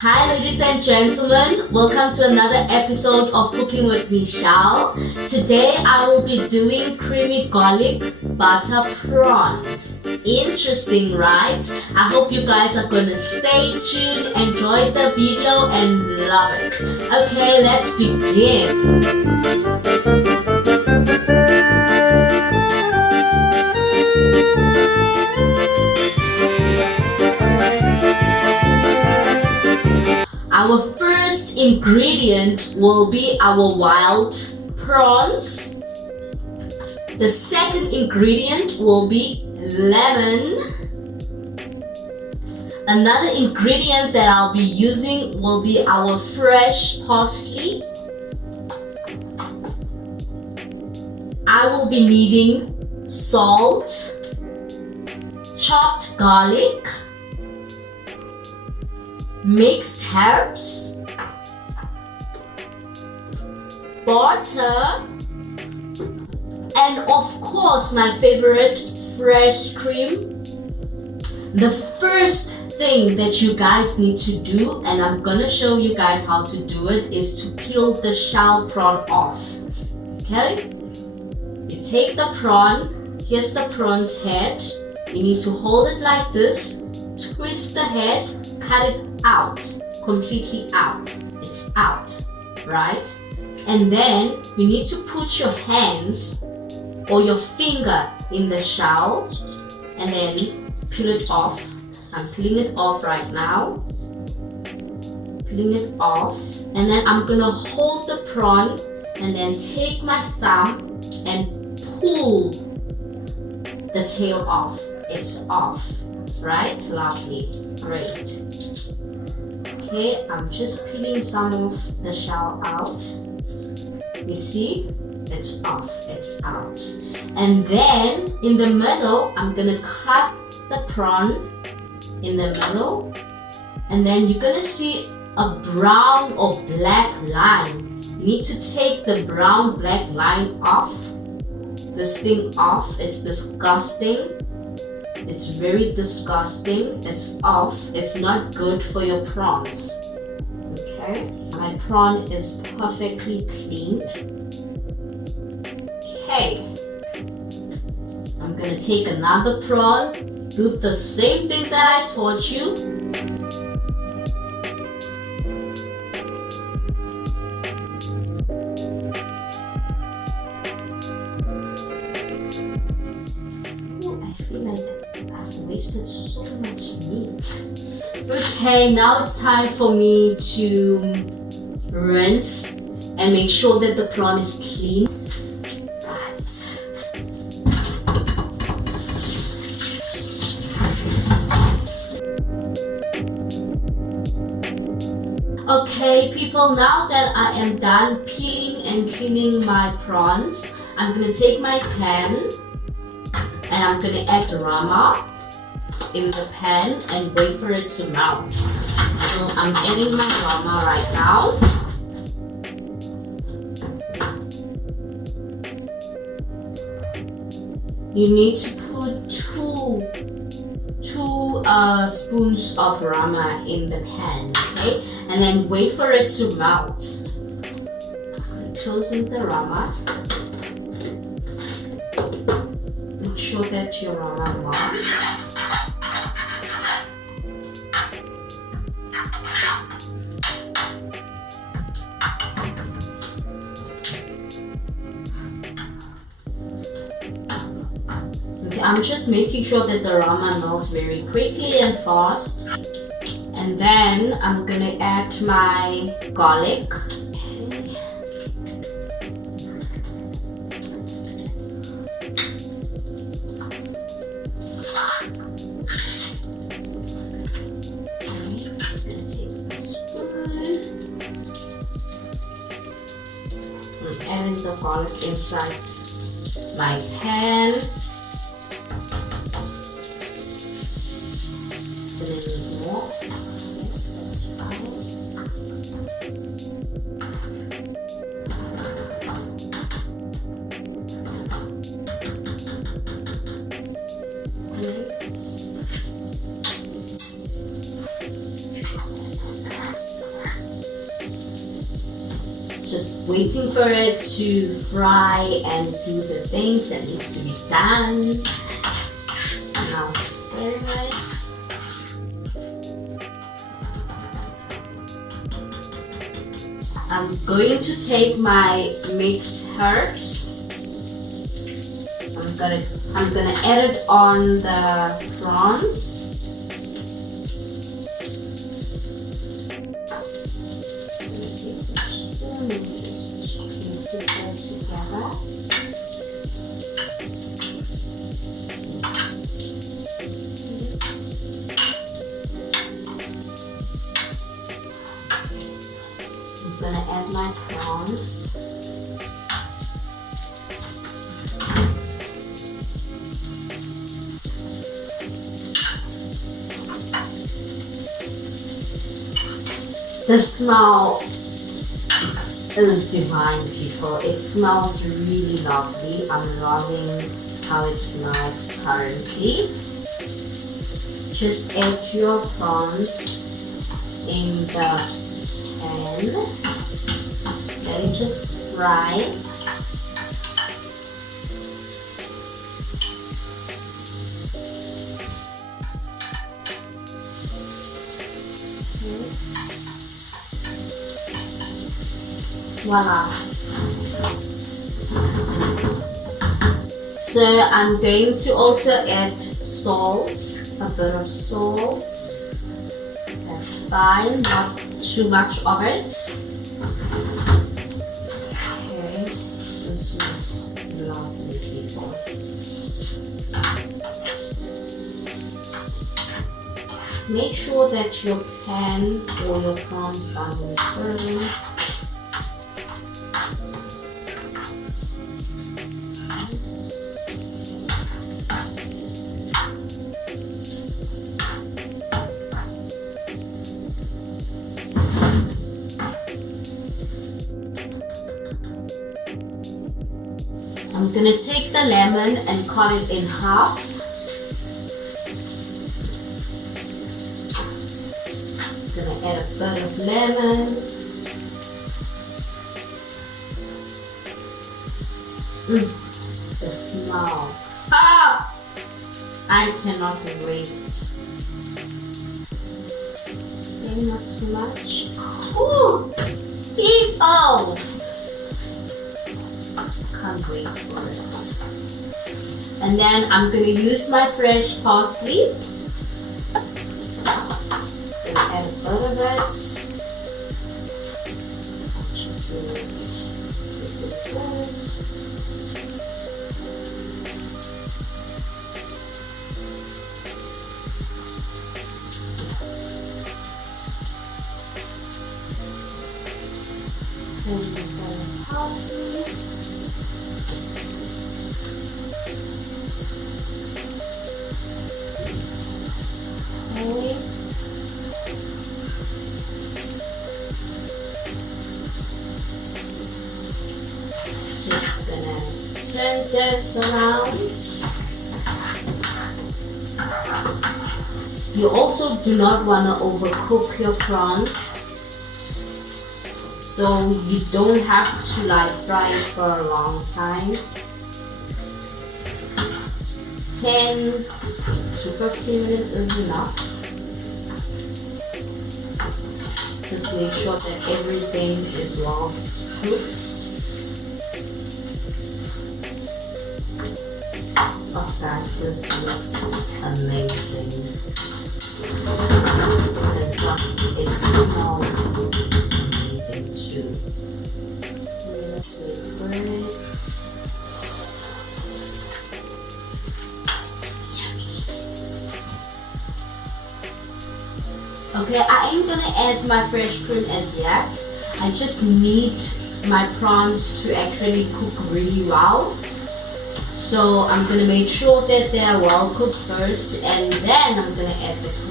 Hi ladies and gentlemen, welcome to another episode of Cooking with Michelle. Today I will be doing creamy garlic butter prawns. Interesting, right? I hope you guys are gonna stay tuned, enjoy the video and love it. Okay, let's begin. Our first ingredient will be our wild prawns. The second ingredient will be lemon. Another ingredient that I'll be using will be our fresh parsley. I will be needing salt, chopped garlic, mixed herbs, butter, and of course my favorite, fresh cream. The first thing that you guys need to do, and I'm gonna show you guys how to do it, is to peel the shell prawn off. Okay? You take the prawn, here's the prawn's head. You need to hold it like this, twist the head, cut it out, completely out. It's out, right? And then you need to put your hands or your finger in the shell and then peel it off. I'm peeling it off right now. Peeling it off. And then I'm gonna hold the prawn and then take my thumb and pull the tail off. It's off, right? Lovely, great. Okay, I'm just peeling some of the shell out. You see, it's off, it's out. And then in the middle, I'm gonna cut the prawn in the middle, and then you're gonna see a brown or black line. You need to take the brown black line off, this thing off. It's disgusting. It's very disgusting. It's off. It's not good for your prawns. Okay, my prawn is perfectly cleaned. Okay, I'm gonna take another prawn, do the same thing that I taught you. Wasted so much meat. Okay, now it's time for me to rinse and make sure that the prawn is clean. Right. Okay people, now that I am done peeling and cleaning my prawns, I'm gonna take my pan and I'm gonna add the rama in the pan and wait for it to melt. So I'm adding my rama right now. You need to put two spoons of rama in the pan, okay? And then wait for it to melt. I'm closing the rama. Make sure that your rama melts. I'm just making sure that the rama melts very quickly and fast. And then I'm gonna add my garlic. I'm adding the garlic inside my pan. just waiting for it to fry and do the things that needs to be done. Now stir it. I'm going to take my mixed herbs. I'm gonna add it on the prawns. Mix it all together. I'm gonna add my prawns. The smell is divine, people. It smells really lovely. I'm loving how it smells currently. Just add your prawns in the pan. Let it just fry. Voila. So I'm going to also add salt, a bit of salt. That's fine, not too much of it. Okay, this looks lovely, people. Make sure that your pan or your prawns doesn't burn. I'm gonna take the lemon and cut it in half. Gonna add a bit of lemon. The smell. Ah! I cannot wait. Maybe not too much. Ooh! People! Can't wait for it. And then I'm gonna use my fresh parsley. Gonna add a bit of it. Just like this. And the parsley. Just gonna turn this around. You also do not want to overcook your prawns, so you don't have to like fry it for a long time. 10 to 15 minutes is enough. Just make sure that everything is well cooked. Oh guys, this looks amazing. And trust me, it smells amazing too. Let's wait for it. Okay, I ain't gonna add my fresh cream as yet. I just need my prawns to actually cook really well. So I'm gonna make sure that they are well cooked first, and then I'm gonna add the cream.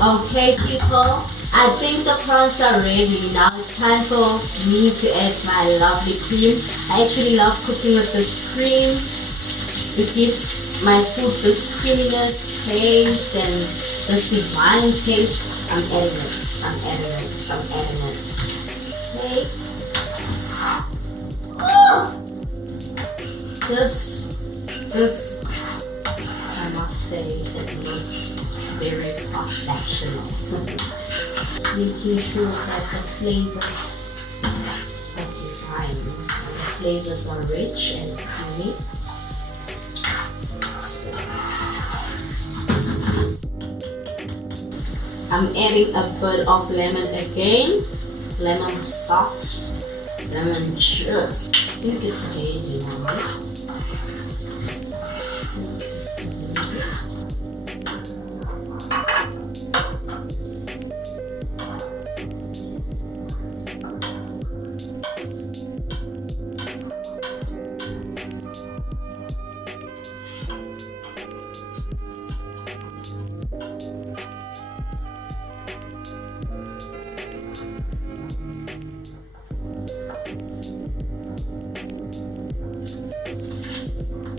Okay, people, I think the prawns are ready. Now it's time for me to add my lovely cream. I actually love cooking with this cream. It gives my food this creaminess taste and this divine taste. I'm adding it. Okay. This, I must say, it looks very professional. Making sure that the flavors are divine. The flavors are rich and creamy. I'm adding a bit of lemon again. Lemon sauce. Lemon juice. I think it's ready now.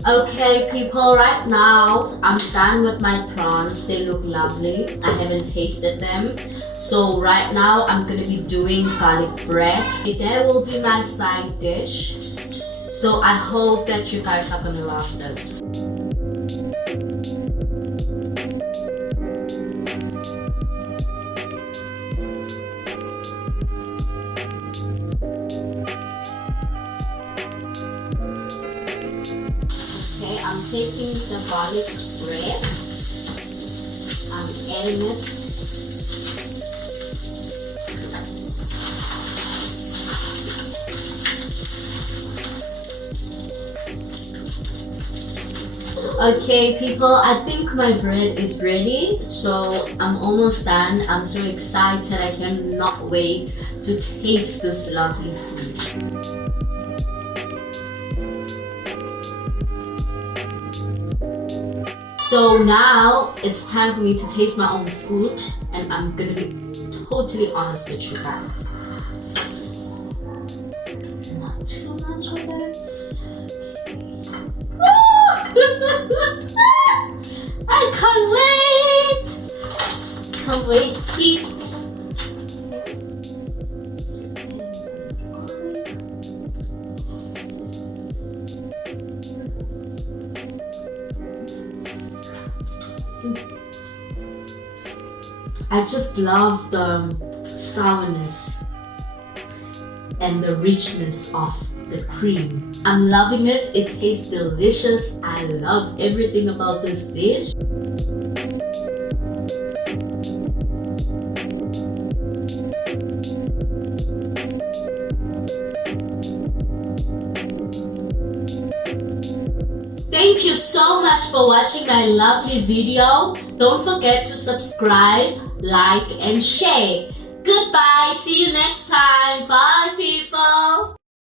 Okay people, right now I'm done with my prawns. They look lovely. I haven't tasted them. So right now I'm gonna be doing garlic bread. That will be my side dish. So I hope that you guys are gonna love this. I'm taking the garlic bread, I'm adding it. Okay people, I think my bread is ready, so I'm almost done. I'm so excited, I cannot wait to taste this lovely food. So now it's time for me to taste my own food, and I'm gonna be totally honest with you guys. Not too much of it. I can't wait! Can't wait, people. I just love the sourness and the richness of the cream. I'm loving it. It tastes delicious. I love everything about this dish. Thank you so much for watching my lovely video. Don't forget to subscribe, like, and share. Goodbye. See you next time. Bye, people.